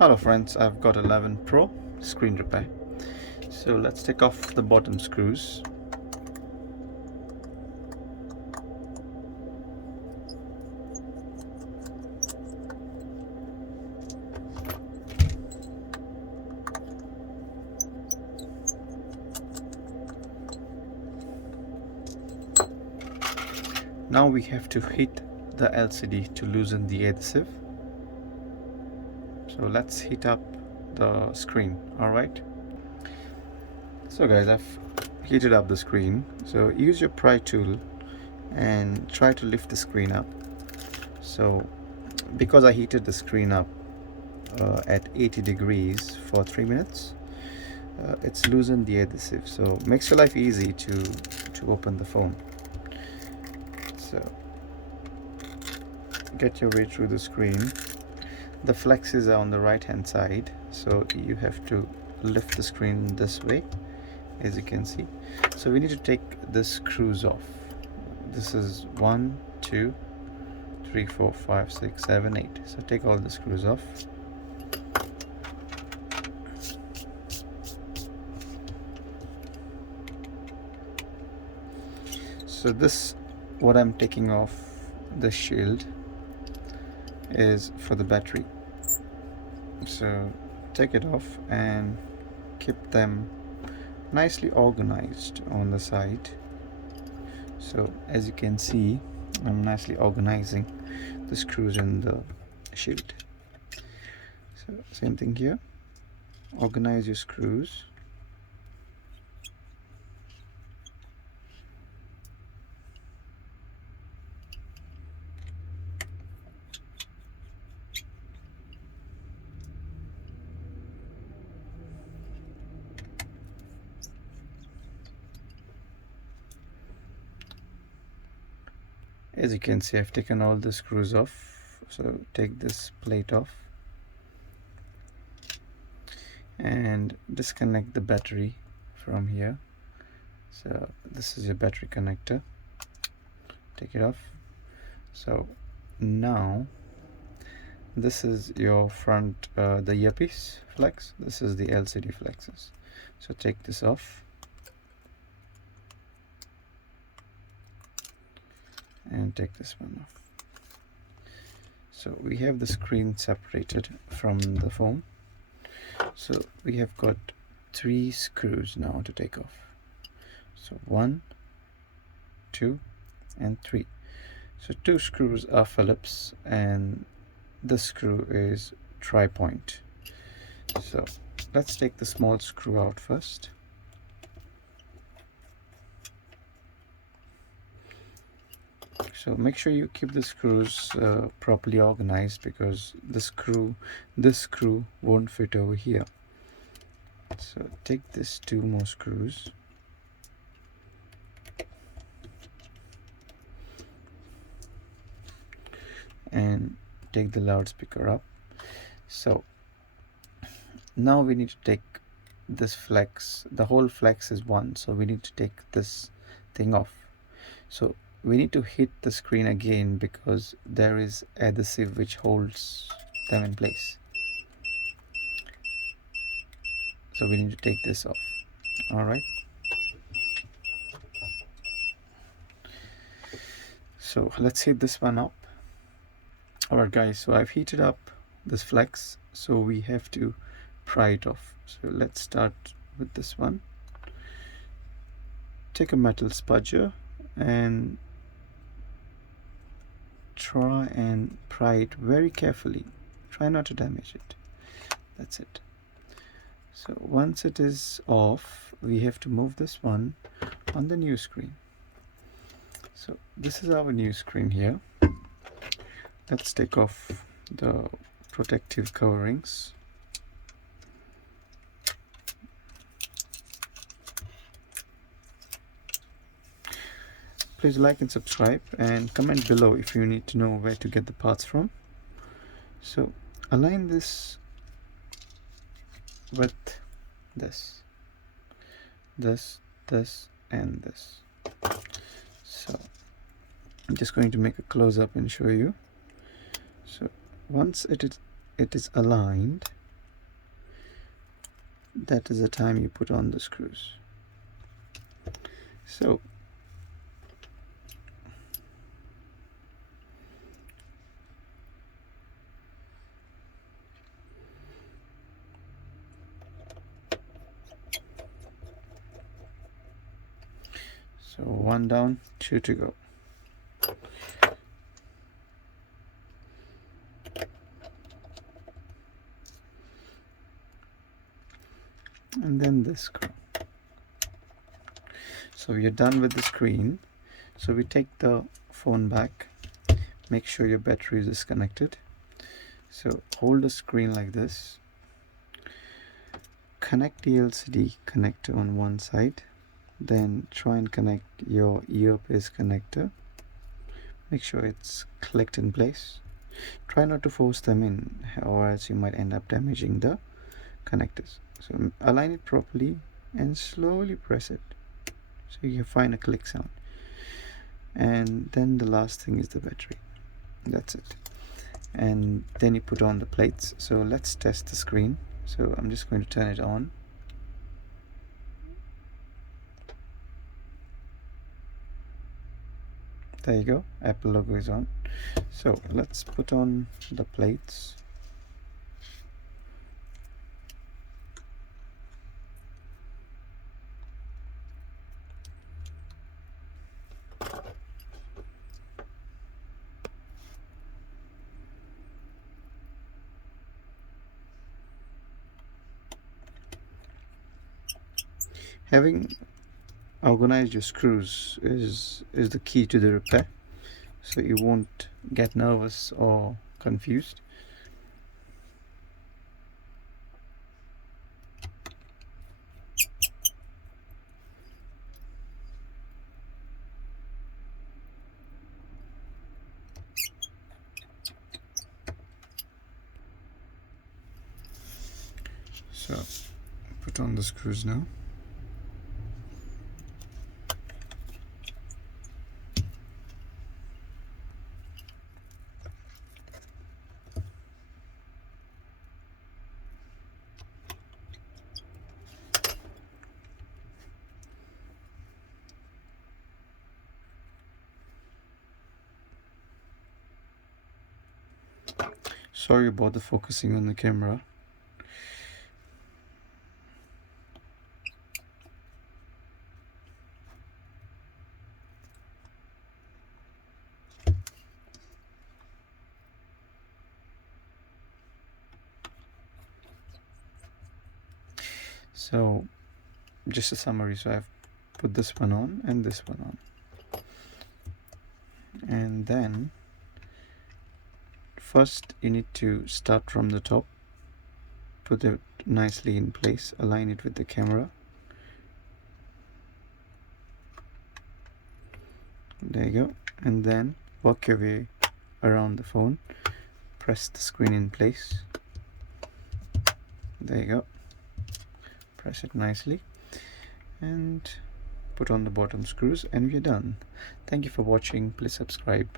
Hello friends, I've got 11 Pro screen repair. So let's take off the bottom screws. Now we have to hit the LCD to loosen the adhesive. So let's heat up the screen. Alright. So guys, I've heated up the screen. So use your pry tool and try to lift the screen up. So because I heated the screen up at 80 degrees for 3 minutes, it's loosened the adhesive, so makes your life easy to open the phone. So get your way through the screen. The flexes are on the right hand side, so you have to lift the screen this way, as you can see. So we need to take the screws off. This is 1 2 3 4 5 6 7 8. So take all the screws off. So this, what I'm taking off, the shield is for the battery. So take it off and keep them nicely organized on the side. So as you can see, I'm nicely organizing the screws in the shield. So same thing here, organize your screws. As you can see, I've taken all the screws off. So take this plate off and disconnect the battery from here. So this is your battery connector. Take it off. So now this is your front, the earpiece flex. This is the LCD flexes. So take this off and take this one off. So we have the screen separated from the phone. So we have got 3 screws now to take off. So 1 2 and 3. So 2 screws are Phillips and this screw is tri-point. So let's take the small screw out first. So make sure you keep the screws properly organized, because this screw won't fit over here. So take these 2 more screws and take the loudspeaker up. So now we need to take this flex. The whole flex is 1, so we need to take this thing off. So we need to hit the screen again because there is adhesive which holds them in place. So we need to take this off. All right. So let's heat this one up. All right guys, so I've heated up this flex, so we have to pry it off. So let's start with this one. Take a metal spudger and try and pry it very carefully. Try not to damage it. That's it. So once it is off, we have to move this one on the new screen. So this is our new screen here. Let's take off the protective coverings. Please like and subscribe and comment below if you need to know where to get the parts from. So align this with this, and this. So I'm just going to make a close-up and show you. So once it is aligned, that is the time you put on the screws. So one down, 2 to go. And then this screw. So we are done with the screen. So we take the phone back, make sure your battery is disconnected. So hold the screen like this, connect the LCD connector on one side, then try and connect your earpiece connector. Make sure it's clicked in place. Try not to force them in, or else you might end up damaging the connectors. So align it properly and slowly press it so you find a click sound. And then the last thing is the battery. That's it. And then you put on the plates. So let's test the screen. So I'm just going to turn it on. There you go, Apple logo is on. So let's put on the plates. Having organized your screws is the key to the repair, so you won't get nervous or confused. So put on the screws now. Sorry about the focusing on the camera. So just a summary. So I've put this one on and this one on, and then first you need to start from the top, put it nicely in place, align it with the camera. There you go. And then work your way around the phone, press the screen in place. There you go, press it nicely and put on the bottom screws, and we're done. Thank you for watching. Please subscribe.